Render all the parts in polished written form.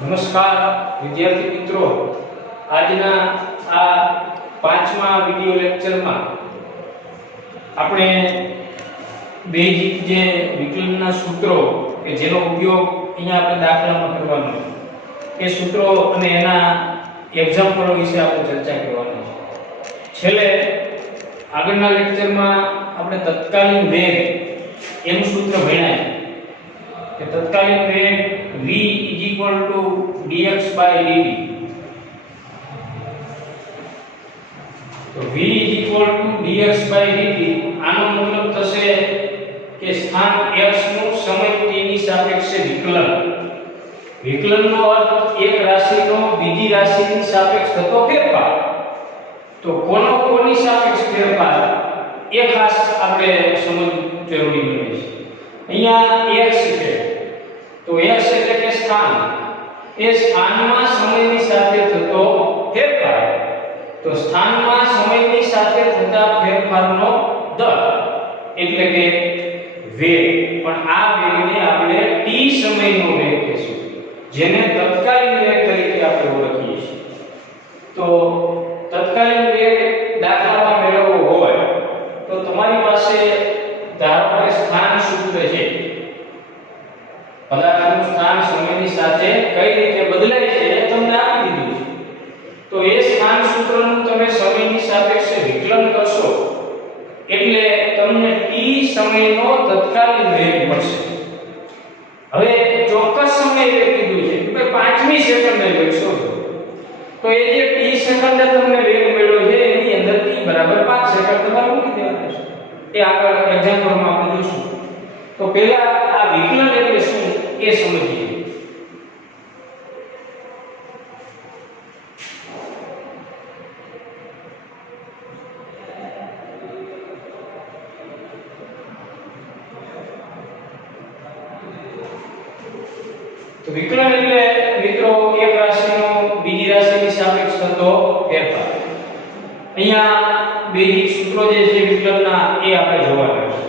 નમસ્કાર વિદ્યાર્થી મિત્રો, આજના આ 5મા વિડિયો લેક્ચરમાં આપણે બેઝિક જે વિકલનના સૂત્રો કે જેનો ઉપયોગ અહીંયા આપણે દાખલામાં કરવાનો છે એ સૂત્રો અને એના એક્ઝામ્પલો વિશે આપણે ચર્ચા કરવાની છે. છેલ્લે આગળના લેક્ચરમાં આપણે તત્કાલીન વેગ એનું સૂત્ર ભણ્યા કે તત્કાલીન વેગ v dx by dt. તો v dx by dt આનો મતલબ થશે કે સ્થાન x નું સમય t ની સાપેક્ષે વિકલન. વિકલનનો અર્થ એક રાશિનો બીજી રાશિની સાપેક્ષ થતો ફેરફાર. તો કોની સાપેક્ષ ફેરફાર એ ખાસ આપણે સમજવું જરૂરી બને છે. અહીંયા x છે તો x એટલે કે સ્થાન, એ સ્થાનમાં સમયની સાથે થતો ફેરફાર. તો સ્થાનમાં સમયની સાથે થતા ફેરફારનો દર એટલે કે વેગ, પણ આ વેગને આપણે t સમયનો વેગ કહીશું, જેને તત્કાલીન વેગ તરીકે આપણે ઓળખીએ છીએ. તો તત્કાલીન વેગ દાખલામાં મેળવવો હોય તો તમારી પાસે ધારો કે સ્થાન સૂત્ર છે, પદાર્થનું સ્થાન સમયની સાથે કઈ રીતે બદલાય છે એ તમને આપી દીધું છે. તો એ સ્થાન સૂત્રનું તમે સમયની સાપેક્ષે વિકલન કરશો એટલે તમને t સમયનો તત્કાલીન વેગ મળશે. હવે ચોક્કસ સમય એ કીધું છે કે 5મી સેકન્ડે વેગ શોધો. તો એ જે t સેકન્ડે તમને વેગ મળ્યો છે એની અંદર t બરાબર 5 સેકન્ડ તમારે મૂકી દેવાનું છે. એ આગળ એક્ઝામ્પલમાં આપણે જોશું. તો પહેલા આ વિકલન એટલે શું એ સમજીએ. તો વિકલન એટલે મિત્રો એક રાશિનો બીજી રાશિની સાપેક્ષ થતો ફેરફાર. અહીંયા બેઝિક સૂત્રો જે છે વિકલનના એ આપણે જોવાના છે.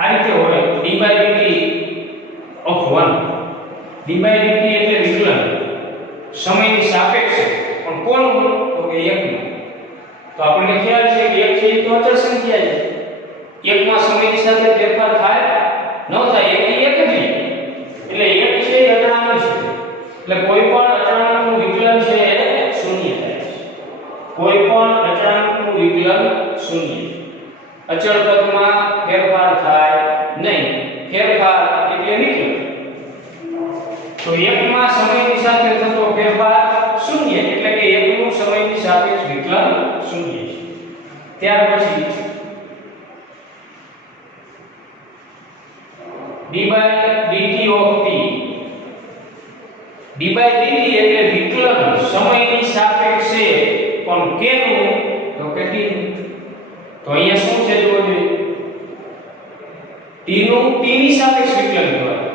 આ રીતે હોય d by dt of 1. d by dt એટલે વિકલન સમયની સાપેક્ષે, પણ કોનું? તો કે 1 નું. તો આપણને ખ્યાલ છે કે 1 છે એ તો અચળ સંખ્યા છે. 1 માં સમયની સાથે ફેરફાર થાય ન થાય, 1 ની 1 જ રહે. એટલે 1 છે એ અચળાંક છે. એટલે કોઈ પણ અચળાંકનું વિકલન છે એ શૂન્ય થાય છે. કોઈ પણ અચળાંકનું વિકલન શૂન્ય. અચળ પદમાં ફેરફાર થાય નહીં. ફેરફાર એટલે વિકલન. તો 1 માં સમયની સાથે થતો ફેરફાર શૂન્ય એટલે કે 1 નું સમયની સાપેક્ષ વિકલન શૂન્ય છે. ત્યાર પછી d by dt of t. d by dt એટલે વિકલન સમયની સાપેક્ષે, પણ કેનું? તો કે t. તો અહીંયા શું છે જોજો, t નું t ની સાપેક્ષ વિકલન કહેવાય.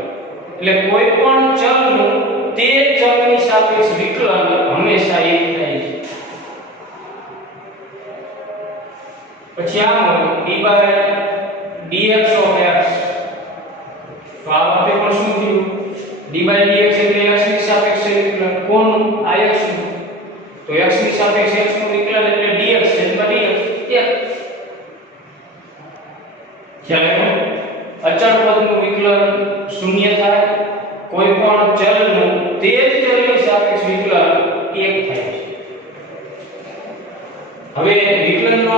એટલે કોઈ પણ ચલનું તે ચલની સાપેક્ષ વિકલન હંમેશા એક થાય છે. પછી આમ d by dx of x. તો આ વખતે પણ શું થયું? d by dx એટલે x ની સાપેક્ષે વિકલન. કોનું? આ x નું. તો x ની સાપેક્ષે x નું વિકલન એટલે dx છેદમાં dx 1. ખ્યાલ આવ્યો? અચળ પદનું વિકલન શૂન્ય થાય, કોઈ પણ ચલનું તે જ ચલની સાપેક્ષ વિકલન 1 થાય છે. હવે વિકલનનો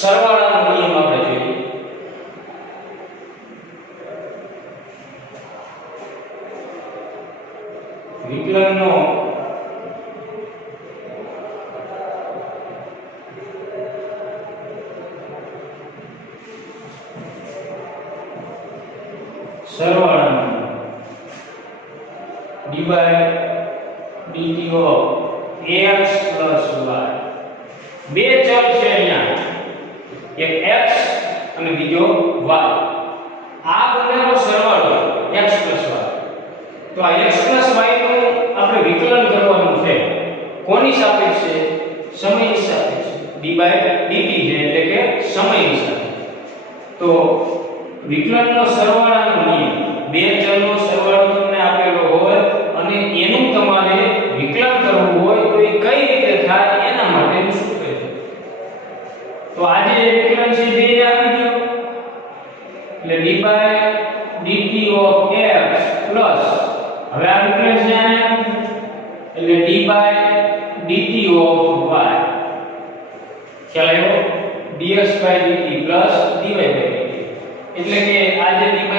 સરવાળાનો નિયમ આપણે જોઈએ. વિકલનનો સરવાળાનો d by dt of x plus y. બે ચલ છે અહીંયા, એક x અને બીજો y. આ બંનેનો સરવાળો x plus y. તો આ x plus y નું આપણે વિકલન કરવાનું છે. કોની સાપેક્ષે? સમયની સાપેક્ષે. d/dt છે એટલે કે સમયની સાપેક્ષે. તો વિકલનનો સરવાળાનો નિયમ, બે ચલનો સરવાળો તમને આપેલો હોય અને એનું તમારે વિકલન કરવું હોય તો એ કઈ રીતે થાય એના માટેનું સૂત્ર છે. તો આજે વિકલન છે બે આવી ગયો એટલે d/dt of x પ્લસ હવે આ વિકલન છે આને એટલે d/dt of y ખ્યાલ આવ્યો? dx/dt પ્લસ dy/dt એટલે કે આ જે d/dt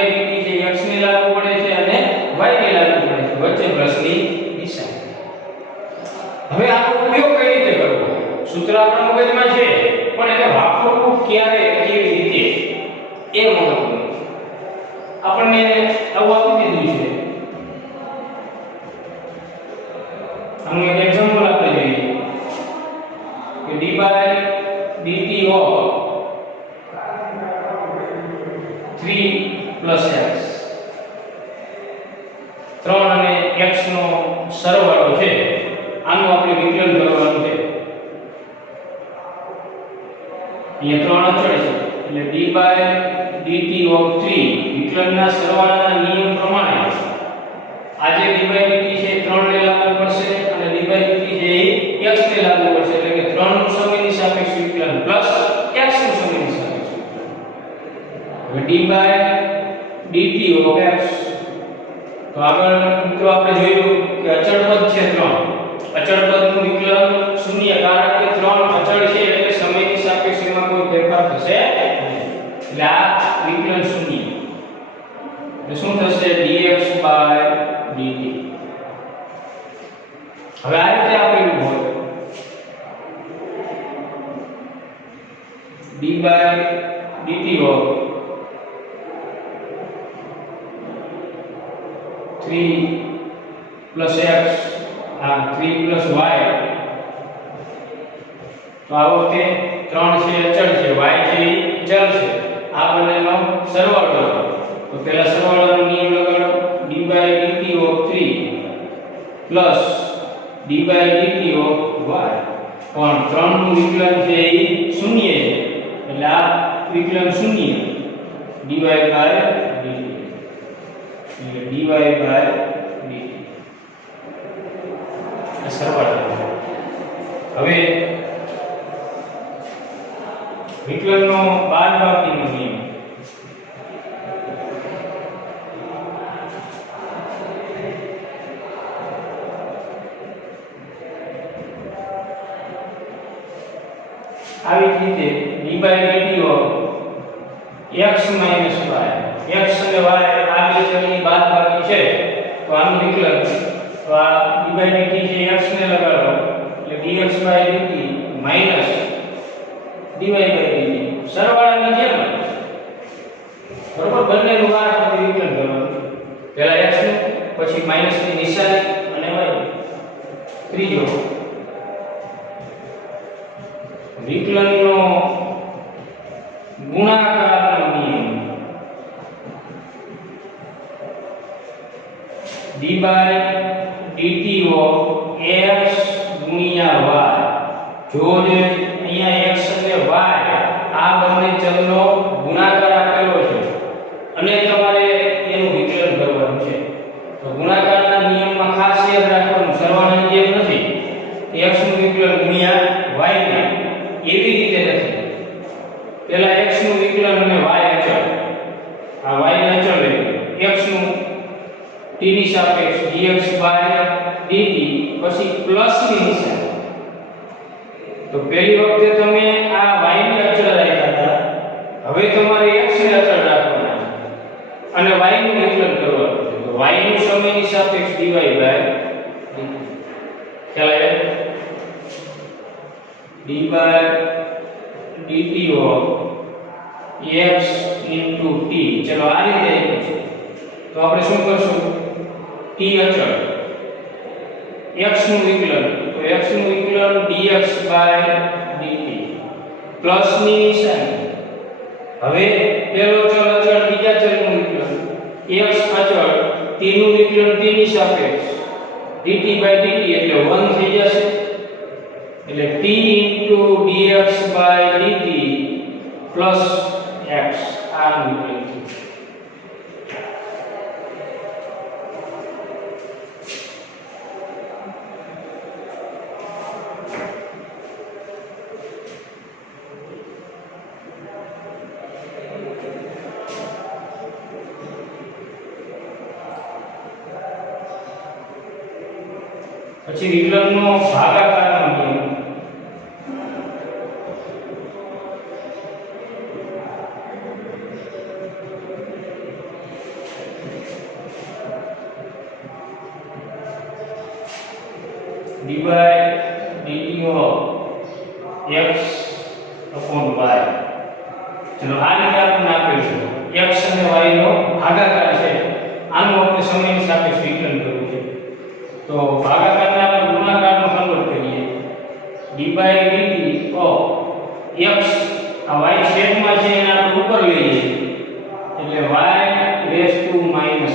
છે x ને લાગુ પડે છે અને y ને લાગુ પડે છે, વચ્ચે પ્લસની નિશાની. હવે આનો ઉપયોગ કઈ રીતે કરવો? સૂત્ર આપણા મગજમાં છે પણ એને વાપરવું ક્યારે, કેવી રીતે એ મહત્વનું. આપણને આવું આપી દીધું છે. આનું એક એક્ઝામ્પલ આપણે જોઈએ કે d/dt of 3 + x 3 અને x નો સરવાળો છે, આનું આપણે વિકલન કરવાનું છે. અહીંયા 3 અચળ છે એટલે d/dt of 3 વિકલનના સરવાળાના નિયમ પ્રમાણે આ જે d/dt છે 3 ને લાગુ પડશે અને d/dt છે એ x ને લાગુ પડશે એટલે કે 3 નું સમયની સાપેક્ષ વિકલન પ્લસ x નું સમયની સાપેક્ષ વિકલન. હવે d/dt of x તો આગળ મિત્રો આપણે જોયું કે અચળ પદ છે 3, અચળ પદનું વિકલન શૂન્ય, કારણ કે 3 અચળ છે એટલે સમયની સાપેક્ષમાં કોઈ ફેરફાર થશે નહીં એટલે આ વિકલન શૂન્ય. એટલે શું થશે? dx/dt. હવે આ રીતે આપેલું હોય d/dt of 3 + x 3 + y. તો આ વખતે 3 છે અચળ છે, y છે ચલ છે, આ બંનેનો સરવાળો. તો પહેલા સરવાળાનો નિયમ લગાડો d/dt of 3 plus d/dt of y. પણ 3 નું વિકલન છે એ શૂન્ય છે એટલે આ વિકલન શૂન્ય dy/dt એટલે dy/dt આ સરવાળો. હવે વિકલનનો બાદબાકીનો નિયમ આવી રીતે d/dt of x - y, x અને y આ બે ચલની બાદબાકી છે તો આનું વિકલન. તો આ d/dt છે x ને લગાડો એટલે dx/dt માઈનસ dy/dt સરવાળાની જેમ બરોબર બંનેનું વારાફરતી વિકલન કરવાનું. પહેલા x નું, પછી માઈનસની નિશાની અને y. ત્રીજો વિકલનનો ગુણાકારનો નિયમ d/dt of x ગુણ્યા y. જો જે અહીંયા x અને y આ બંને ચલનો ગુણાકાર આપેલો છે અને તમારે એનું વિકલન કરવાનું છે તો ગુણાકારના નિયમમાં ખાસ યાદ રાખવાનું સરવાળાની જેમ નથી x નું વિકલન ગુણ્યા y ને એવી રીતે નથી. પહેલા x નું વિકલન અને y અચળ, આ y ને અચળ લે x નું t ની સાપેક્ષ dx/dt પછી પ્લસ ની નિશાની. તો પહેલી વખતે તમે આ y ને અચળ રાખ્યા હતા, હવે તમારે x ને અચળ રાખવાના અને y નું વિકલન કરવાનું છે. તો y નું સમયની સાપેક્ષ dy/dt ખ્યાલ આવ્યો? d/dt of x into t. ચલો આ રીતે આપ્યું છે તો આપણે શું કરશું? t અચળ, x નું વિકલન, તો x નું વિકલન dx/dt પ્લસ ની નિશાની. હવે પહેલો ચલ અચળ, બીજા ચલનું વિકલન x અચળ, t નું વિકલન t ની સાપેક્ષ dt/dt એટલે 1 થઈ જશે એટલે t dx dt plus x આ વિકલન છે. પછી વિકલનનો ભાગાકારનો નિયમ. dy dt of x upon y. ચલો આ રીતે આપણે આપેલું છે x અને y નો ભાગાકાર છે. આનું આપણે સમયની સાપેક્ષે વિકલન કરવું છે. તો ભાગાકારને આપણે ગુણાકારમાં કન્વર્ટ કરીએ. dy dt of x આ y છેદમાં છે એને આપણે ઉપર લઈએ એટલે y રેઝ ટુ -1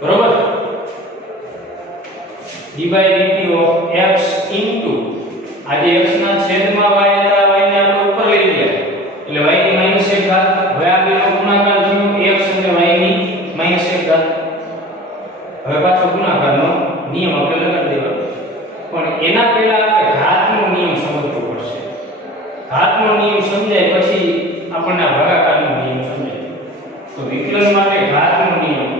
બરોબર. dy dt of x into આજે x ના છેદમાં y હતા y ને આપણે ઉપર લઈ ગયા એટલે y ની -1 ઘાત. હવે આ બેનો ગુણાકાર થયો x અને y ની -1 ઘાત. હવે પાછો ગુણાકારનો નિયમ આપણે લગાડી દેવાનો. પણ એના પહેલા આપણે ઘાતનો નિયમ સમજવો પડશે. ઘાતનો નિયમ સમજાય પછી આપણને ભાગાકારનો નિયમ સમજાય. તો વિકલન માટે ઘાતનો નિયમ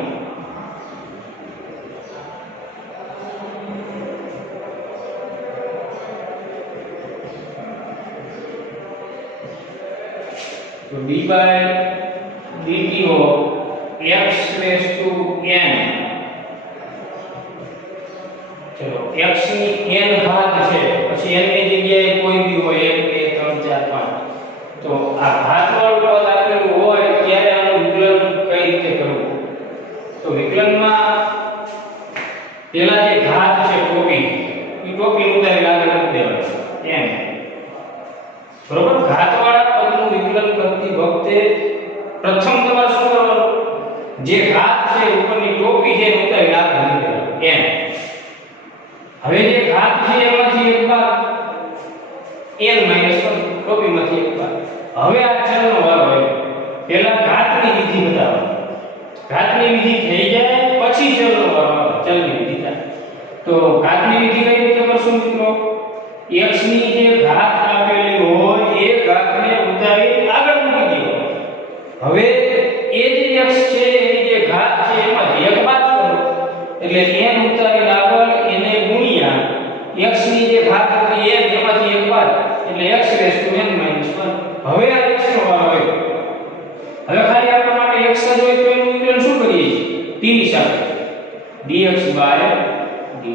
તો d by dt of x raised to n. ચલો x ની n ઘાત છે પછી n ની જગ્યાએ કોઈ બી હોય 1 2 3 4 5. તો આ ઘાતવાળું પદ આપેલું હોય ત્યારે આનું વિકલન કઈ રીતે કરવું. તો વિકલનમાં પેલા જે ઘાત છે ટોપી એ ટોપી ઉતારી આગળ મૂકી દેવાનું n. બરોબર. ઘાતવાળા પદનું વિકલન કરતી વખતે પ્રથમ તમારે શું કરવાનું જે ઘાત છે ઉપરની ટોપી છે ઉતારી આગળ મૂકી દેવાનું n. હવે જે ઘાત છે એમાંથી એક બાદ n - 1 ટોપીમાંથી એક બાદ. હવે આ ચલનો વારો આવ્યો. પહેલા ઘાતની વિધિ બતાવવાની. ઘાતની વિધિ થઈ જાય પછી ચલનો વારો આવે. ચલની વિધિ થાય. તો ઘાતની વિધિ કઈ રીતે કરશું મિત્રો. x ની જે ઘાત આપેલી હોય એ ઘાતને ઉતારી આગળ મૂકી દો. હવે એ જે x છે એની જે ઘાત છે એમાંથી એક બાદ કરો એટલે n ઉતારી આગળ એને ગુણ્યા x ની જે ઘાત હતી n એમાંથી એક બાદ એટલે x n - 1. હવે આ x નો વારો આવ્યો. હવે ખાલી આપણા માટે x જ હોય તો એનું વિકલન શું કરીએ છીએ t ની સાથે dx dt.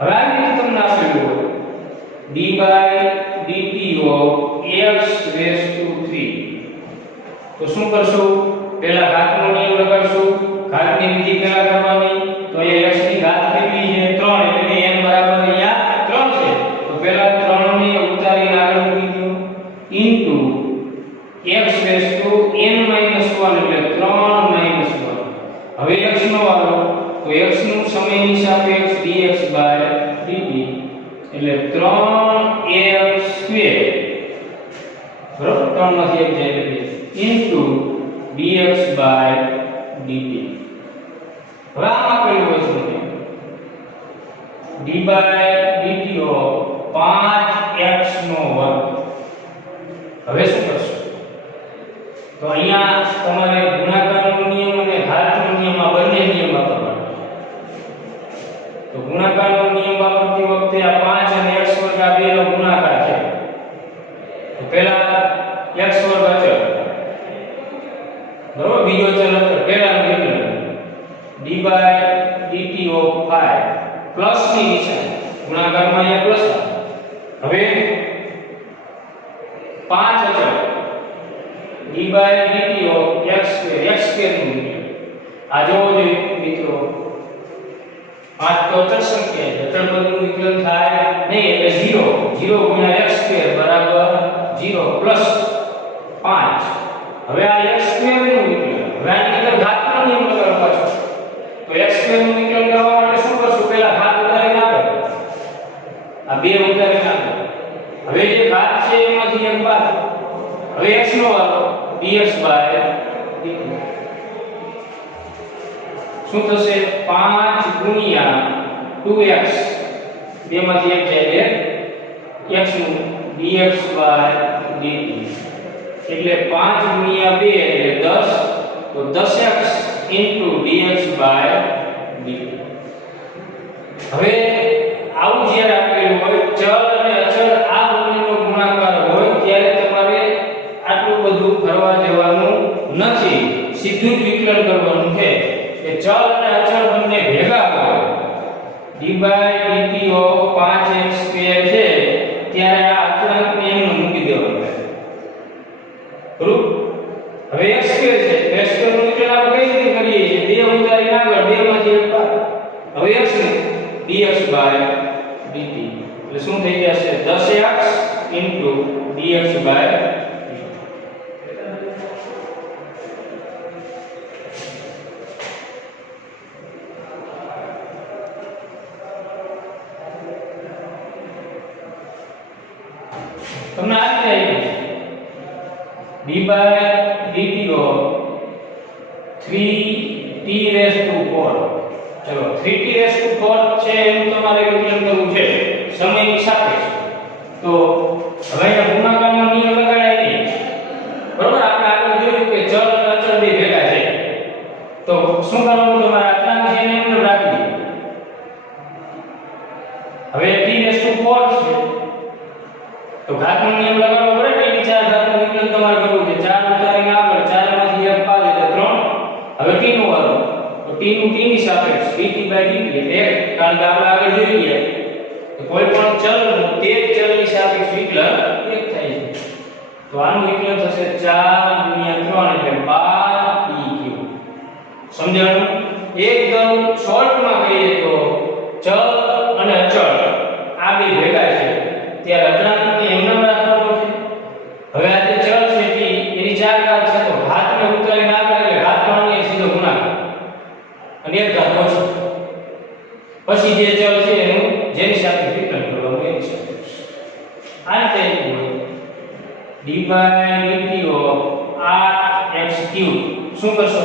હવે આ રીતે તમને આપેલું હોય dy dt of x raised to 3. તો શું કરશું પહેલા ઘાતનો નિયમ લગાડશું. ઘાતની વિધિ પહેલા કરવાની. તો અહીંયા x ની ઘાત કેટલી છે 3 એટલે કે n બરાબર અહીંયા 3 છે. તો પહેલા 3 ને ઉતારીને આગળ મૂકી દો into x raised to n - 1 એટલે 3 - 1. હવે x નો વારો તો x નું સમયની સાપેક્ષ dx dt એટલે 3x² બરોબર. 3 માંથી 1 જાય એટલે ઇન્ટુ dx dt. હવે આમ આપેલું હોય છે dy dt of 5x નો વર્ગ. હવે શું કરશો તો અહીંયા તમારે ગુણાકારનો નિયમ અને ઘાતનો નિયમ આ બંને નિયમ વાપરવાના. તો ગુણાકારનો નિયમ વાપરતી વખતે આ 5 અને x વર્ગ આ બેનો ગુણાકાર છે. તો પહેલા x વર્ગ અચળ બરોબર. બીજો અચળ અચળ. પહેલાનું વિકલન dy dt of 5 પ્લસ ની નિશાની ગુણાકારમાં અહીંયા પ્લસ. હવે 5 અચળ dy dt of x² નું વિકલન. આ જોવો જોઈએ મિત્રો 5 તો અચળ સંખ્યા છે. અચળ પદનું વિકલન થાય નહીં એટલે 0 ગુણ્યા x² બરાબર 0 પ્લસ 5. હવે આ x² નું વિકલન. હવે આની અંદર ઘાતનો નિયમ લગાડો પાછો. તો x² નું વિકલન કરવા માટે શું કરશું પહેલા ઘાત ઉતારીને આગળ આ બે ઉતારી નાખો. હવે જે ઘાત છે એમાંથી એક બાદ. હવે x નો વાળો dx બાય dt શું થશે 5 ગુણ્યા 2x બેમાંથી એક જાય x નું dx બાય dt એટલે 5 ગુણ્યા 2 એટલે 10 તો 10x dx બાય dt. હવે આવું જ્યારે આપેલું હોય ચલ અને અચળ આ બંનેનો ગુણાકાર હોય ત્યારે તમારે આટલું બધું કરવા જવાનું નથી, સીધું જ વિકલન કરવાનું છે કે ચલ અને અચળ બંને ભેગા હોય d/dt ઓફ 5x² છે ત્યારે આ અચળાંકને એમને મૂકી દેવાનું છે. બરોબર? હવે x² છે x² નું વિકલન આપણે કઈ રીતે કરીએ છીએ? બે ઉતારીને આગળ બે માંથી એક બાદ. હવે x ને dx બાય dt એટલે શું થઈ જશે 10x dx બાય dt. તમને આ રીતે d/dt ઓફ 3t⁴ ચલો 3t⁴ છે એનું તમારે વિકલન કરવું છે સમયની સાપેક્ષ. તો હવે આ ગુણાકારનો નિયમ લગાડાય નહીં. બરોબર? આપણે આગળ જોયું કે ચલ અને અચળ બે ભેગા છે તો શું કરવાનું? તમારે અચળાંક છે એને એમને રાખી દો. હવે t⁴ છે તો ઘાતનો નિયમ લગાડવો પડે. t ની 4 ઘાતનું વિકલન તમારે કરવું છે. 4 ઉતારીને આગળ 4 માંથી 1 બાદ એટલે 3. હવે t નો વાળો તો t નું t ની સાપેક્ષ dt/dt એટલે 1. કારણ કે આપણે આગળ જોઈ ગયા કે કોઈ પણ ચલનું તે જ ચલની સાપેક્ષ વિકલન 1 થાય છે. તો આનું વિકલન થશે 4 × 3 એટલે 12t3. સમજાણું? એકદમ શોર્ટમાં કહીએ તો ચલ અને અચળ આ બે ભેગા છે ત્યારે અચળાંકને એમને રાખવાનો છે. હવે આ જે ચલ છે t એની 4 ઘાત છે તો ઘાતને ઉતારીને આગળ એટલે ઘાતનો અહીંયા સીધો ગુણાકાર અને એક ઘાત ઓછો. પછી જે ચલ છે એનું જેની સાથે વિકલન કરવાનું એની સાથે આ રીતે d/dt ઓફ 8x³ શું કરશો?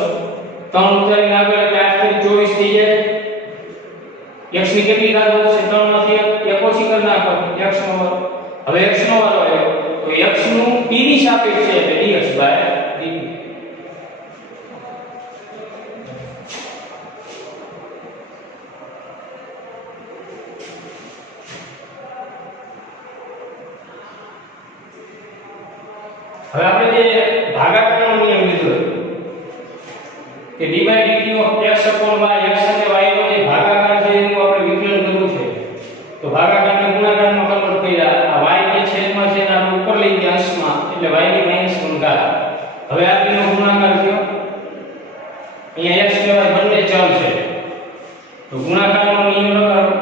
3 ઉતારીને આગળ એટલે 8 * 24 થઈ જાય. x ની કેટલી ઘાત વધશે? 3 માંથી 1 ઓછી કરી નાખો x નો વર્ગ. હવે x નો વર્ગ આવ્યો તો x નું t ની સાપેક્ષ છે એટલે dx બાય dt. હવે આપણે જે ભાગાકારનો નિયમ લીધો કે d/dt ઓફ x/y x અને y નો જે ભાગાકાર છે એનું આપણે વિકલન કરવું છે. તો ભાગાકારને ગુણાકારમાં કન્વર્ટ કર્યા. આ y જે છેદમાં છે એને આપણે ઉપર લઈ ગયા અંશમાં એટલે y ની -1 ઘાત. હવે આ બેનો ગુણાકાર થયો. અહીંયા x અને y બંને ચલ છે તો ગુણાકારનો નિયમ લગાડો.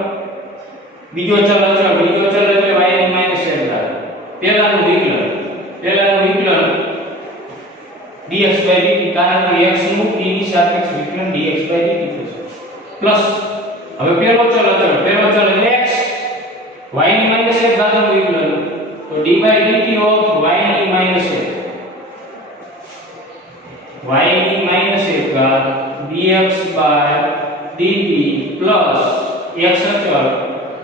બીજો ચલ અચળ, બીજો ચલ એટલે y ની -1 ઘાત. પહેલાનું વિકલન dx/dt કારણ કે x નું t ની સાપેક્ષ વિકલન dx/dt થશે પ્લસ હવે પહેલો ચલ અચળ એટલે x y ની -1 ઘાતનું વિકલન તો d/dt ઓફ y ની -1 ઘાત dx/dt પ્લસ x અચળ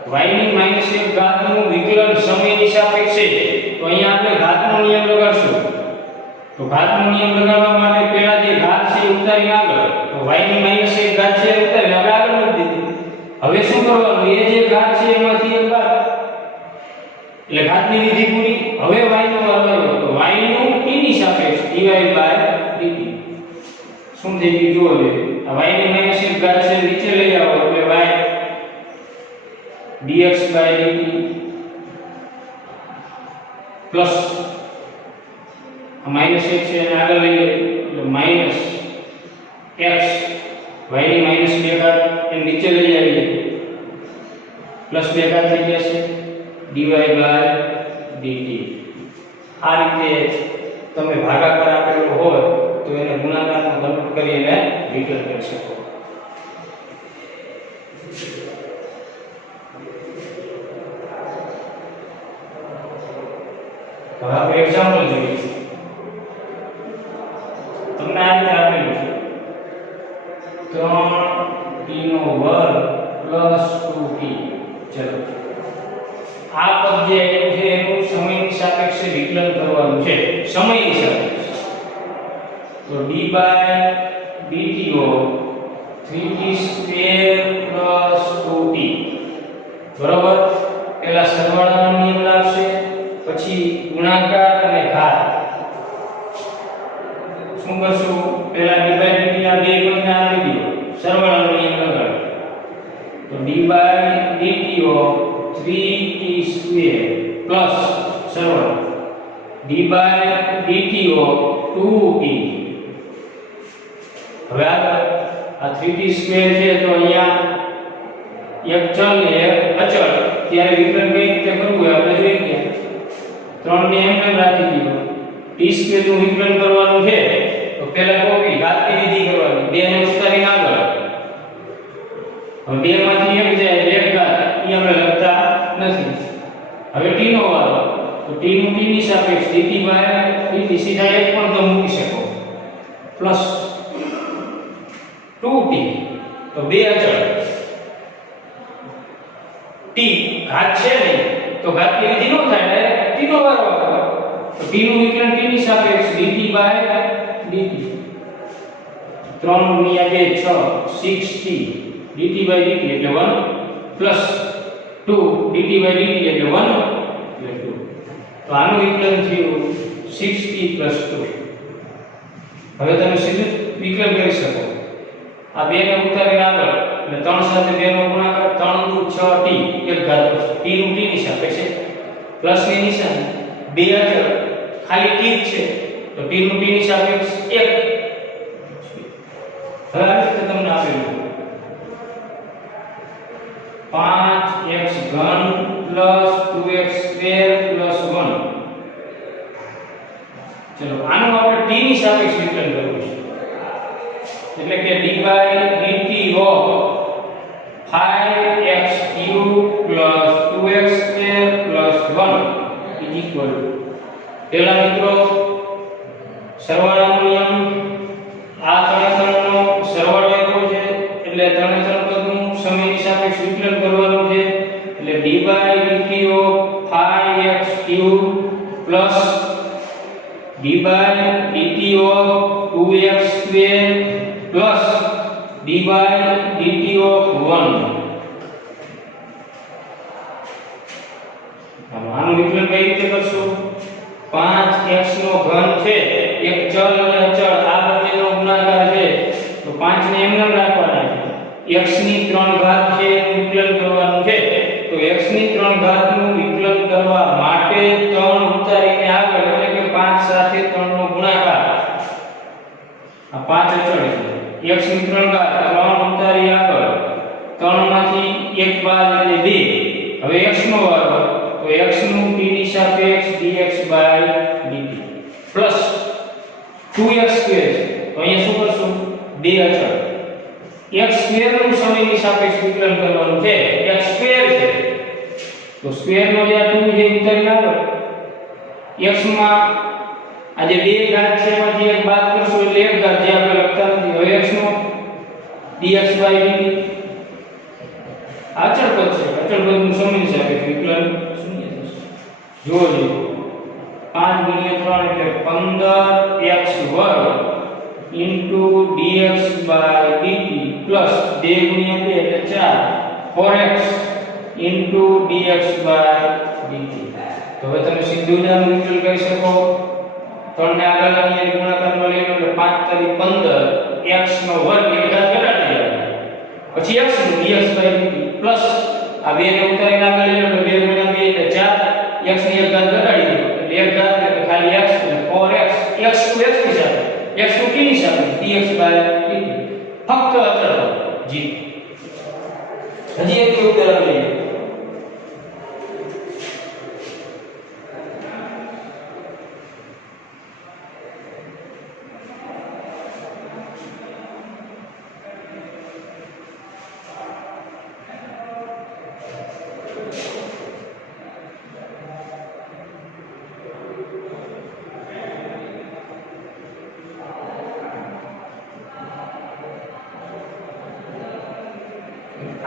y ની -1 ઘાતનું વિકલન સમયની સાપેક્ષે તો અહીંયા આપણે ઘાતનો નિયમ લગાડશું. તો ઘાતનો નિયમ લગાડવા માટે પહેલા જે ઘાત છે ઉતારીને આગળ તો y ની -1 ઘાત છે ઉતારીને આપણે આગળ મૂકી દીધી. હવે શું કરવાનું? એ જે ઘાત છે એમાંથી એક બાદ એટલે ઘાતની વિધિ પૂરી. હવે y નો વર્ગ આવ્યો તો y નું t ની સાપેક્ષ dy/dt શું થઈ ગયું જુઓ. આ y ની -1 ઘાત છે નીચે લઈ આવો એટલે y dx/dt પ્લસ આ -1 છે એને આગળ લઈ એટલે -x y ની -2 ઘાત એને નીચે લઈ આવીએ પ્લસ 2 ઘાત થઈ જશે dy/dt. આ રીતે તમે ભાગાકાર આપેલો હોય તો એને ગુણાકારમાં કન્વર્ટ કરીને વિકલન કરી શકો. તો આપણે એક્ઝામ્પલ જોઈએ. તમને આ રીતે આપેલું છે 3t નો વર્ગ પ્લસ 2t. ચલો આ પદ જે આવ્યું છે એનું સમયની સાપેક્ષે વિકલન કરવાનું છે. સમયની સાપેક્ષે તો d by dt of 3t square plus 2t બરાબર. પહેલા સરવાળાનો નિયમ લાવશે, પછી ગુણાકાર અને ઘાત. શું કરશું? પહેલા d બાય dt આ બે પદને આપી દો, સરવાળાનો નિયમ લગાડો. તો d by dt of 3t square plus સરવાળો d by dt of 2t. હવે આ 3t સ્ક્વેર છે તો અહીંયા એક ચલ ને એક અચળ, ત્યારે વિકલન કઈ રીતે કરવું આપણે જોઈએ કે 3 ને એમ રાખી દીધો. t સ્ક્વેર નું વિકલન કરવાનું છે તો પહેલા કોપી ઘાતની વિધિ કરવાની, 2 ને ઉતારીને આગળ. હવે 2 માંથી એક જાય એક ઘાત, એ આપણે લખતા નથી. હવે t નો વારો તો t નું t ની સાપેક્ષ dt બાય dt સીધા એક પણ તો મૂકી શકો પ્લસ 2t. તો બે અચળ t ઘાત છે નહીં તો ઘાતની વિધિ નો થાય, ડાયરેક્ટ t નો વારો આવે. તો t નું વિકલન t ની સાપેક્ષ dt બાય dt 3 ગુણ્યા 2 6 6t dt બાય dt એટલે 1 પ્લસ 2 dt બાય dt એટલે 1 એટલે 2. તો આનું વિકલન થયું 6t 2. હવે તમે સીધું વિકલન કરી શકો. આ 2 ને ઉતારીને આગળ એટલે 3 સાથે 2 નો ગુણાકાર 3 દુ 6t એક ઘાત t નું t ની સાપેક્ષે પ્લસ ની નિશાની. બે અચળ ખાલી t જ છે તો t નું t ની સાપેક્ષ 1. હવે આ રીતે તમને આપેલું 5x ઘન પ્લસ 2x સ્ક્વેર પ્લસ 1. ચલો આનું આપણે t ની સાપેક્ષ વિકલન કરવું છે, એટલે કે d by dt of 5x cube plus 2x square plus 1 is equal to. પહેલા મિત્રો સરવાળાનો નિયમ, આ ત્રણેયનો સરવાળો આપ્યો છે એટલે ત્રણેય પદનું સમયની સાપેક્ષ વિકલન કરવાનું છે. એટલે d by dt of 5x cube plus d by dt of 2x square plus d by dt of 1. આનું વિકલન કઈ રીતે કરશું? 5x નો ઘન છે, એક ચલ અને અચળ, આ બંનેનો ગુણાકાર છે તો 5 ને એમને રાખવાના છે. x ની 3 ઘાત છે એનું વિકલન કરવાનું છે તો x ની 3 ઘાત નું વિકલન કરવા માટે 3 ઉતારીને આગળ એટલે કે 5 સાથે 3 નો ગુણાકાર. આ 5 અચળ છે, x ની 3 ઘાત 3 ઉતારી આગળ, 3 માંથી 1 બાદ એટલે 2. હવે x નો વારો તો x નું t ની સાપેક્ષ dx by dt plus 2x square છે તો અહીંયા શું કરશું? 2 અચળ x સ્ક્વેર નું સમયની સાપેક્ષ વિકલન કરવાનું છે. x સ્ક્વેર છે તો સ્ક્વેર નો જે 2 જે ઉતારીને આગળ x માં આ જે 2 ઘાત છે એમાંથી એક બાદ કરશું એટલે એક ઘાત જે આપણે લખતા નથી. હવે x નો dx બાય dt અચળ પદ છે, અચળ પદનું સમયની સાપેક્ષ વિકલન શૂન્ય થશે. જોજો 5 ગુણ્યા 3 એટલે 15x વર્ગ into dx by dt plus 2 ગુણ્યા 2 એટલે 4 4x into dx by dt. તો હવે તમે સીધું જ આનું વિકલન કરી શકો. 3 ને આગળ લાવીને ગુણાકારમાં લઈ લો એટલે 5 તારી 15 x નો વર્ગ એક ઘાત ઘટાડી દેવાનો, પછી x નું dx બાય dt પ્લસ આ 2 ને ઉતારીને આગળ લઈ લો એટલે 2 ગુણ્યા 2 એટલે 4 x ની એક ઘાત ઘટાડી દો એટલે એક ઘાત એટલે ખાલી x એટલે 4x x નું x ની સાથે x નું t ની સાથે dx બાય dt ફક્ત અચળ જી. હજી એક ઉદાહરણ લઈએ.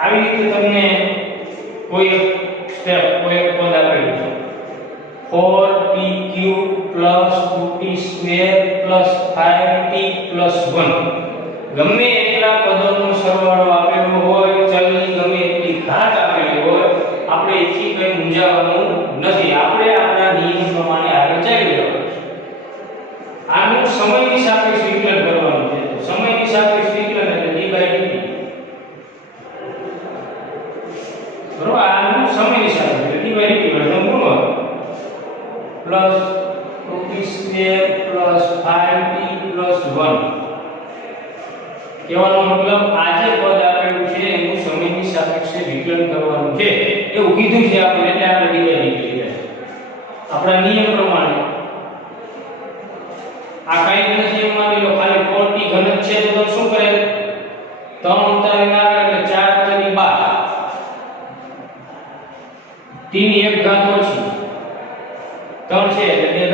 આવી રીતે તમને કોઈ એક સ્ટેપ કોઈ એક પદ આપેલું છે 4t³ + 2t² + 5t + 1 ગમે એટલા પદોનો સરવાળો આપેલો હોય ચલની ગમે એટલી ઘાત આપેલી હોય આપણે એથી કંઈ મૂંઝાવાનું નથી આપણે આપણા નિયમ પ્રમાણે આગળ ચાલી જવાનું છે આનું સમયની સાપેક્ષે વિકલન કરવાનું છે તો સમયની સાપેક્ષે વિકલન એટલે d/dt બરોબર આનું સમયની સાપેક્ષે d/dt એટલે ગુણોત્તર પ્લસ 2t² + 5t + 1 કહેવાનો મતલબ આ જે પદ આપેલું છે એનું સમયની સાપેક્ષે વિકલન કરવાનું છે એવું કીધું છે આપણે એટલે આપણે d/dt લીધા આપણા નિયમ પ્રમાણે આ કઈ નથી એમ માની લો ખાલી 4t ઘન જ છે તો શું કરે 3 ઉતારીને આગળ એટલે 4 * 12 t ની 1 ઘાત ઓછી 3 છે એટલે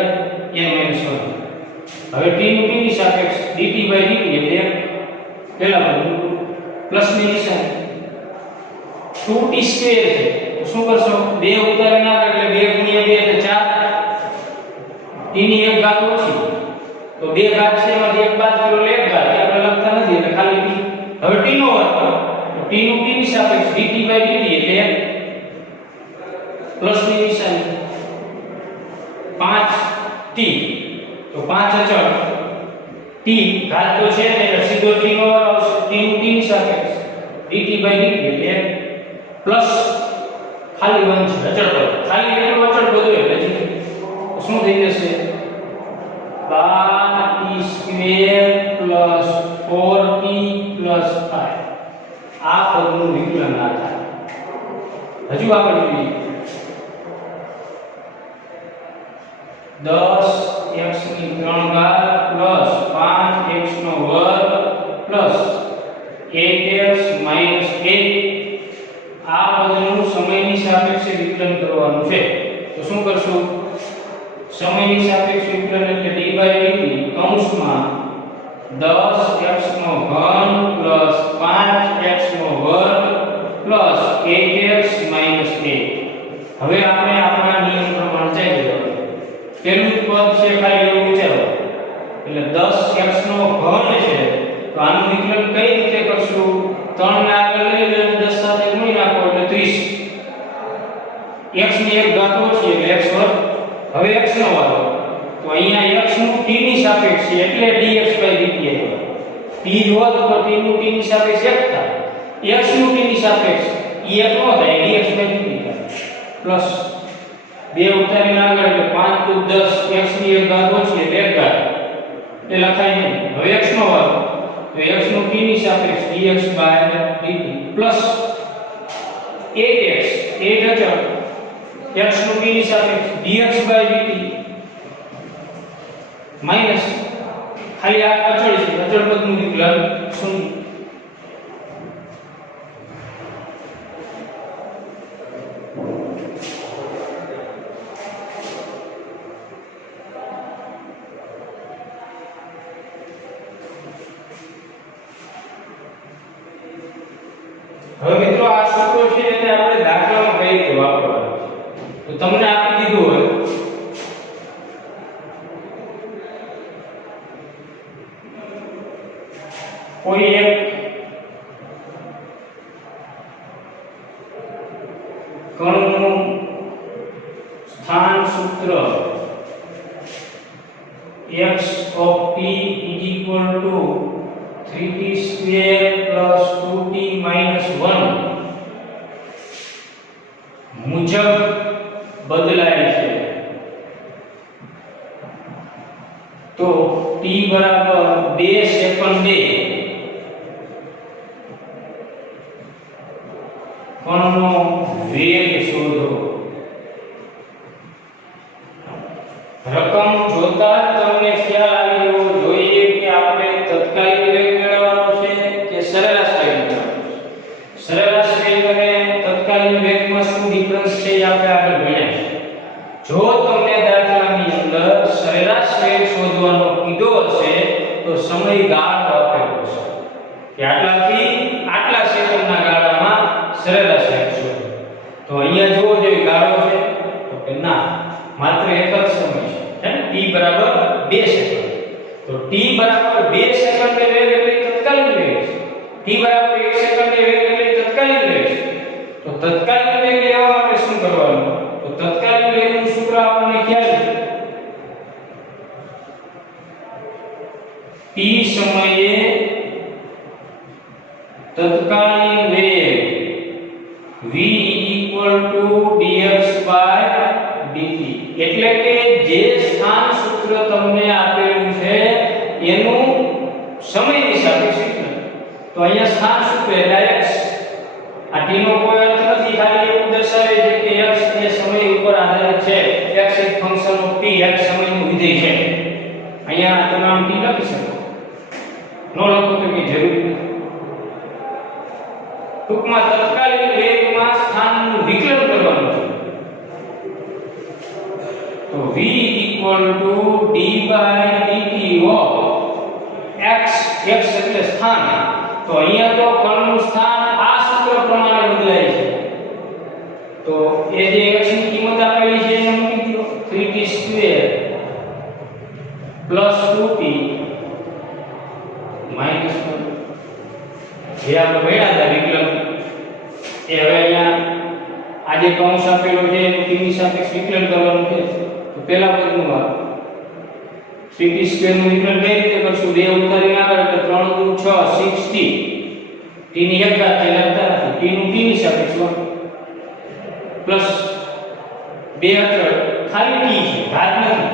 2 n - 1 હવે t નું t ની સાપેક્ષ dt/dt એટલે પહેલા પ્લસ ની નિશાની 2t² છે શું કરશો 2 ઉતારીને આગળ એટલે 2 * 2 એટલે 4 t ની 1 ઘાત ઓછી તો 2 ઘાત છે એમાંથી 1 બાદ કરો એટલે 1 ઘાત આપણે લખતા નથી એટલે ખાલી t હવે t નો વર્ગ તો t નું t ની સાપેક્ષ dt/dt એટલે પ્લસ ની નિશાની 5t તો 5 અચળ t ઘાત તો છે એટલે સીધો t નો વર્ગ આવશે t નું t ની સાપેક્ષ dt/dt એટલે પ્લસ ખાલી 1 છે અચળ પદ ખાલી એટલું અચળ પદ હોય એટલે શું થઈ જશે 12t² + 4t + 5 આ પદનું વિકલન આ થાય હજુ આગળ જોઈએ 10x³ + 5x² + 8x - 8 આ પદનું સમયની સાપેક્ષે વિકલન કરવાનું છે તો શું કરશું સમયની સાપેક્ષે વિકલન એટલે d/dt કૌંસમાં 10x³ + 5x² + 8x - 8 હવે આપણે આપણા નિયમ પ્રમાણે ચાલી જવાનું પેલું પદ છે ખાલી એવું વિચારો એટલે 10x નો ઘન છે તો આનું વિકલન કઈ રીતે કરશું 3 ને આગળ લઈ લે 10 સાથે ગુણી નાખો એટલે 30 x ની 1 ઘાત ઓછી એટલે x વર્ગ હવે x નો વર્ગ તો અહીંયા x નું t ની સાપેક્ષ છે એટલે dx/dt આવ્યો t હોત તો t નું t ની સાપેક્ષ 1 થાય x નું t ની સાપેક્ષ એ 1 નો થાય dx/dt થાય પ્લસ 2 ઉતારીને આગળ એટલે 5 * 10 x ની 1 ઘાત ઓછી એટલે 1 ઘાત એ લખાય નહીં હવે x નો વર્ગ તો x નું t ની સાપેક્ષ dx/dt પ્લસ 8x 8 અચળ x નું t ની સાપેક્ષ dx/dt માઈનસ ખાલી આ અચળ છે અચળ પદનું વિકલન 0 હવે મિત્રો આ સૂત્રો છે એને આપણે દાખલામાં કઈ રીતે વાપરવાનું તો તમને આપી દીધું હોય કોઈ એક કણનું સ્થાન સૂત્ર x of t = 3t² + 2t - 1 મુજબ બદલાય છે તો t = 2 સેકન્ડે કણનો વેગ શોધો રકમ જોતા તમને ખ્યાલ આવી જવો જોઈએ કે આપણે તત્કાલીન વેગ મેળવવાનો છે કે સરેરાશ વેગ મેળવવાનો છે સરેરાશ વેગ અને તત્કાલીન વેગમાં શું ડિફરન્સ છે એ આપણે આગળ ભણ્યા છે જો તમને દાખલાની અંદર સરેરાશ વેગ શોધવાનો કીધો હશે તો સમયગાળો આપેલો છે કે આટલાથી આટલા સેકન્ડના ગાળામાં માત્ર એક જ સમય છે ને t બરાબર 2 સેકન્ડ. તો t બરાબર 2 સેકન્ડે વેગ એટલે તત્કાલીન વેગ છે. t બરાબર 1 સેકન્ડે વેગ એટલે તત્કાલીન વેગ છે. તો તત્કાલીન વેગ લેવા માટે શું કરવાનું? તો તત્કાલીન વેગનું સૂત્ર આપણને ખ્યાલ છે. t સમયે તત્કાલીન વેગ v dx dt. એટલે કે જે સ્થાન સૂત્ર તમને આપેલું છે એનું સમયની સાપેક્ષે વિકલન. તો અહીંયા સ્થાન સૂત્ર એટલે x. આ t નો કોઈ અર્થ નથી, ખાલી એવું દર્શાવે છે કે x એ સમય ઉપર આધારિત છે. x એક ફંક્શન ઓફ t, x સમયનું વિધેય છે. અહીંયા તમે આમ t લખી શકો, નો લખો તો કે જરૂર નથી. ટૂંકમાં તત્કાલીન વેગમાં સ્થાનનું વિકલન કરવાનું છે. તો v d/dt of x, x એટલે સ્થાન. તો અહીંયા તો કણનું સ્થાન આ સૂત્ર પ્રમાણે બદલાય છે. તો એ જે x ની કિંમત આપેલી છે એને મૂકી દો, 3t² + 2t - 1. જે આપણે ભણ્યા હતા વિકલન, એ હવે અહીંયા આ જે કૌંસ આપેલો છે એનું t ની સાપેક્ષ વિકલન કરવાનું છે. તો પહેલા પદનું આ 3t² નું વિકલન કઈ રીતે કરશું? 2 ઉતારીને આગળ એટલે 3 દુ 6 6t. t ની એક ઘાત છે લખતા નથી, t નું t ની સાપેક્ષ પ્લસ 2 અચળ ખાલી t છે, ઘાત નથી.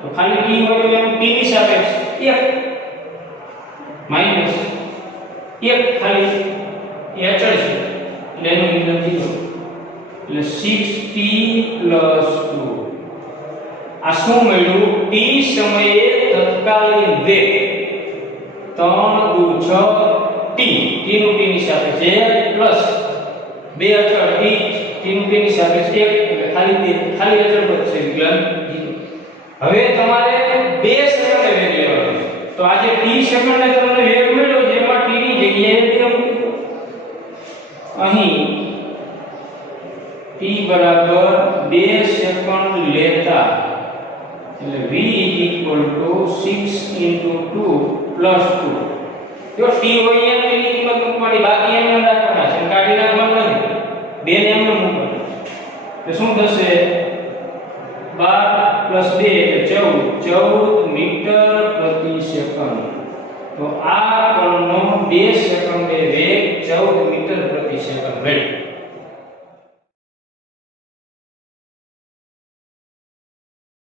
તો ખાલી t હોય એટલે એનું t ની સાપેક્ષ 1 માઈનસ 1 ખાલી એ અચળ છે એટલે એનું વિકલન 0. એટલે 6t + 2. આ શું મળ્યું? t સમયે તત્કાલીન વેગ 3 દુ 6 t, t નું t ની સાપેક્ષે પ્લસ 2 અચળ t, t નું t ની સાપેક્ષે 1 એટલે ખાલી અચળ બચશે વિકલન 0. હવે તમારે 2 સેકન્ડે વેગ લેવાનો છે. તો આ જે t સેકન્ડે તમને વેગ મળ્યો જેમાં t ની જગ્યાએ 2 મૂકી દો. અહીં t બરાબર 2 સેકન્ડ લેતા એટલે v = 6 * 2 + 2. જો t હોય એમ તેની કિંમત મૂકવાની, બાકી એમ રાખવાના છે, કાઢી નાખવાનું નથી. 2 ને એમ મૂકવાના. તો શું થશે? 12 + 2 એટલે 14 મીટર પ્રતિ સેકન્ડ. તો આ કણનો 2 સેકન્ડે વેગ 14 મીટર પ્રતિ સેકન્ડ મળ્યો.